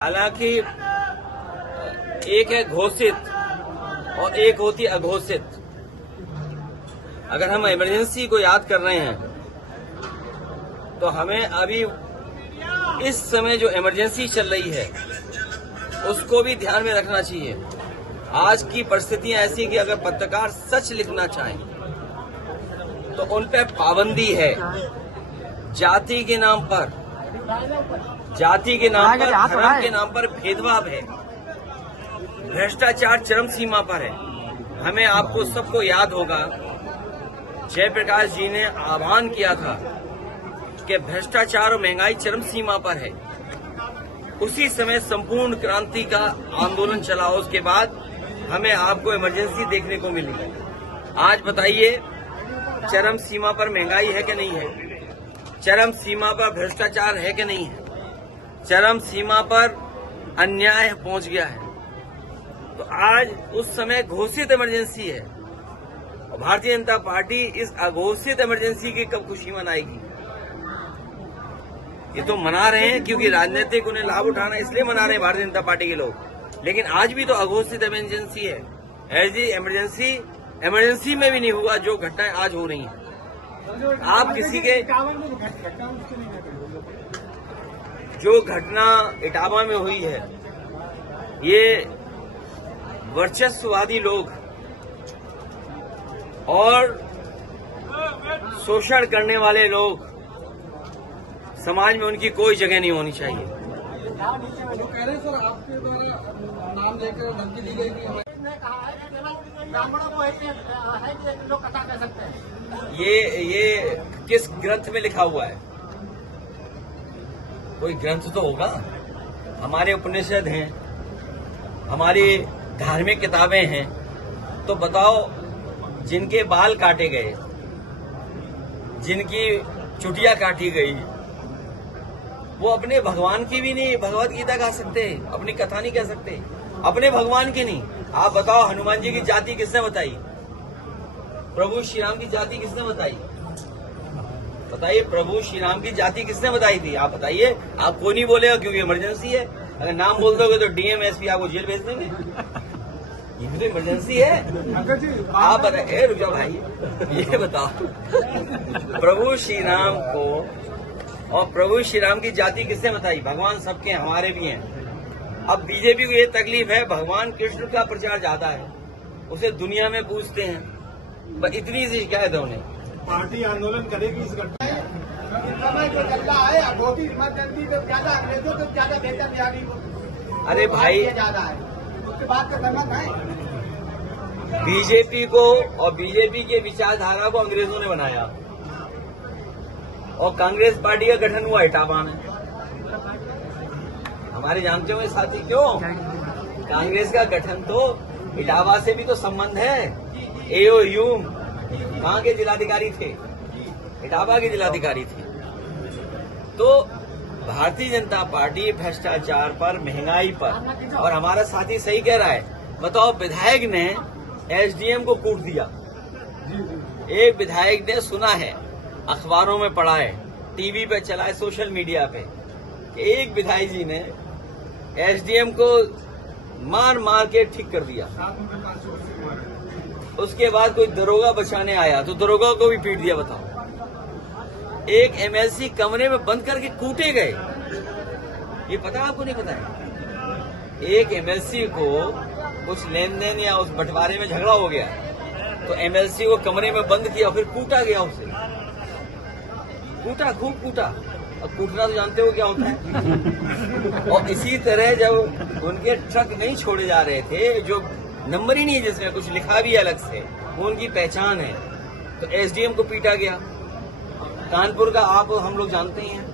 हालांकि एक है घोषित और एक होती अघोषित। अगर हम इमरजेंसी को याद कर रहे हैं तो हमें अभी इस समय जो इमरजेंसी चल रही है उसको भी ध्यान में रखना चाहिए। आज की परिस्थितियां ऐसी कि अगर पत्रकार सच लिखना चाहें तो उन पर पाबंदी है। जाति के नाम पर, धर्म के नाम पर भेदभाव है, भ्रष्टाचार चरम सीमा पर है। हमें आपको सबको याद होगा जयप्रकाश जी ने आह्वान किया था कि भ्रष्टाचार और महंगाई चरम सीमा पर है। उसी समय संपूर्ण क्रांति का आंदोलन चला, उसके बाद हमें आपको इमरजेंसी देखने को मिली। आज बताइए, चरम सीमा पर महंगाई है कि नहीं है? चरम सीमा पर भ्रष्टाचार है कि नहीं है? चरम सीमा पर अन्याय पहुंच गया है। तो आज उस समय घोषित इमरजेंसी है और भारतीय जनता पार्टी इस अघोषित इमरजेंसी की कब खुशी मनाएगी? ये तो मना रहे हैं क्योंकि राजनीतिक उन्हें लाभ उठाना, इसलिए मना रहे हैं भारतीय जनता पार्टी के लोग। लेकिन आज भी तो अघोषित इमरजेंसी है। ऐसी इमरजेंसी में भी नहीं हुआ जो घटनाएं आज हो रही हैं। आप किसी के जो घटना इटावा में हुई है, ये वर्चस्ववादी लोग और शोषण करने वाले लोग, समाज में उनकी कोई जगह नहीं होनी चाहिए। जो कह रहे हैं सर, आपके द्वारा नाम लेकर धमकी दी गई कि ब्राह्मणों को है कि लोग कथा कर सकते हैं। ये किस ग्रंथ में लिखा हुआ है? कोई ग्रंथ तो होगा। हमारे उपनिषद हैं, हमारी धार्मिक किताबें हैं। तो बताओ, जिनके बाल काटे गए, जिनकी चुटिया काटी गई, वो अपने भगवान की भी नहीं भगवत गीता गा सकते, अपनी कथा नहीं कह सकते, अपने भगवान की नहीं। आप बताओ, हनुमान जी की जाति किसने बताई? प्रभु श्री राम की जाति किसने बताई? बताइए, प्रभु श्री राम की जाति किसने बताई थी? आप बताइए। आप कोई नहीं बोलेगा क्योंकि इमरजेंसी है। अगर नाम बोल दोगे तो डीएम एसपी आपको जेल भेज देंगे। ये भी तो इमरजेंसी है। आप बताइए, रुक जाओ भाई, ये बताओ, प्रभु श्री राम को और प्रभु श्री राम की जाति किसने बताई? भगवान सबके, हमारे भी हैं। अब बीजेपी को ये तकलीफ है, भगवान कृष्ण का प्रचार ज्यादा है, उसे दुनिया में पूछते हैं, बस इतनी सी शिकायत है उन्हें। पार्टी आंदोलन करेगी इस घटना समय जो चल रहा है। अघोषित इमरजेंसी में ज्यादा अंग्रेजों से ज्यादा वेतन बिहारी को अरे भाई, ज्यादा है, उसके बाद का संबंध है। बीजेपी को और बीजेपी के विचारधारा को अंग्रेजों ने बनाया और कांग्रेस पार्टी का गठन हुआ इटावा में। हमारे जानते हुए साथी, क्यों कांग्रेस का गठन तो इटावा से भी तो संबंध है। एओयू वहां के जिलाधिकारी थे, इटावा के जिलाधिकारी थे। तो भारतीय जनता पार्टी भ्रष्टाचार पर, महंगाई पर, और हमारा साथी सही कह रहा है। बताओ, विधायक ने एसडीएम को कूट दिया। एक विधायक ने, सुना है, अखबारों में पढ़ा है, टीवी पे चला है, सोशल मीडिया पे, कि एक विधायक जी ने एसडीएम को मार मार के ठीक कर दिया। उसके बाद कोई दरोगा बचाने आया तो दरोगा को भी पीट दिया। बताओ, एक एमएलसी कमरे में बंद करके कूटे गए। ये पता आपको? नहीं पता है? एक एमएलसी को कुछ लेन देन या उस बंटवारे में झगड़ा हो गया तो एमएलसी को कमरे में बंद किया, फिर कूटा गया। उसे कूटा, खूब कूटा। अब कूटना तो जानते हो क्या होता है। और इसी तरह जब उनके ट्रक नहीं छोड़े जा रहे थे, जो नंबर ही नहीं है जिसमें कुछ लिखा भी अलग से, वो उनकी पहचान है, तो एसडीएम को पीटा गया। कानपुर का आप हम लोग जानते ही हैं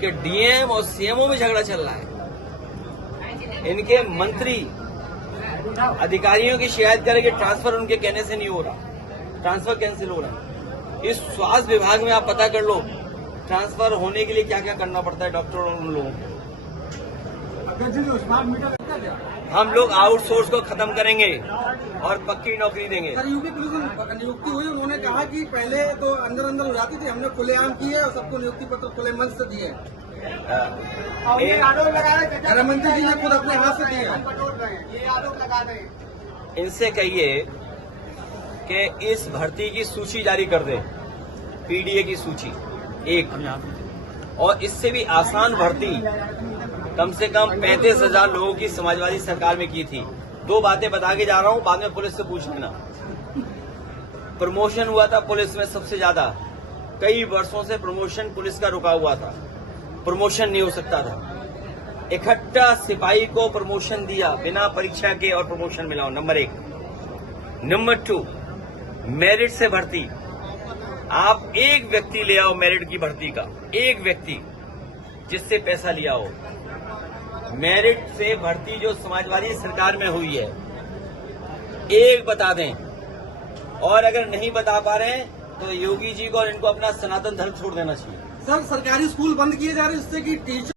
कि डीएम और सीएमओ में झगड़ा चल रहा है। इनके मंत्री अधिकारियों की शिकायत करें कि ट्रांसफर उनके कहने से नहीं हो रहा, ट्रांसफर कैंसिल हो रहा है। इस स्वास्थ्य विभाग में आप पता कर लो, ट्रांसफर होने के लिए क्या क्या करना पड़ता है डॉक्टर और उन लोगों को। हम लोग आउटसोर्स को खत्म करेंगे और पक्की नौकरी देंगे। सर, यूपी पुलिस में नियुक्ति हुई, उन्होंने कहा कि पहले तो अंदर अंदर हो जाती थी, हमने खुलेआम की है और सबको नियुक्ति पत्र खुले मंच से दिए। और ये आरोप लगा रहे हैं गृह मंत्री जी ने खुद अपने हाथ से दिए हैं। बटोर रहे हैं, ये आरोप लगा रहे हैं। इनसे कहिए कि इस भर्ती की सूची जारी कर दे, पीडीए की सूची एक, और इससे भी आसान भर्ती कम से कम 35,000 लोगों की समाजवादी सरकार में की थी। 2 बातें बता के जा रहा हूं, बाद में पुलिस से पूछ लेना। प्रमोशन हुआ था पुलिस में सबसे ज्यादा, कई वर्षों से प्रमोशन पुलिस का रुका हुआ था, प्रमोशन नहीं हो सकता था। इकट्ठा सिपाही को प्रमोशन दिया बिना परीक्षा के और प्रमोशन मिला, नंबर 1। नंबर 2, मेरिट से भर्ती। आप एक व्यक्ति ले आओ मेरिट की भर्ती का, एक व्यक्ति जिससे पैसा लिया हो। मेरिट से भर्ती जो समाजवादी सरकार में हुई है, एक बता दें, और अगर नहीं बता पा रहे हैं तो योगी जी को और इनको अपना सनातन धर्म छोड़ देना चाहिए। सर सरकारी स्कूल बंद किए जा रहे हैं जिससे कि टीचर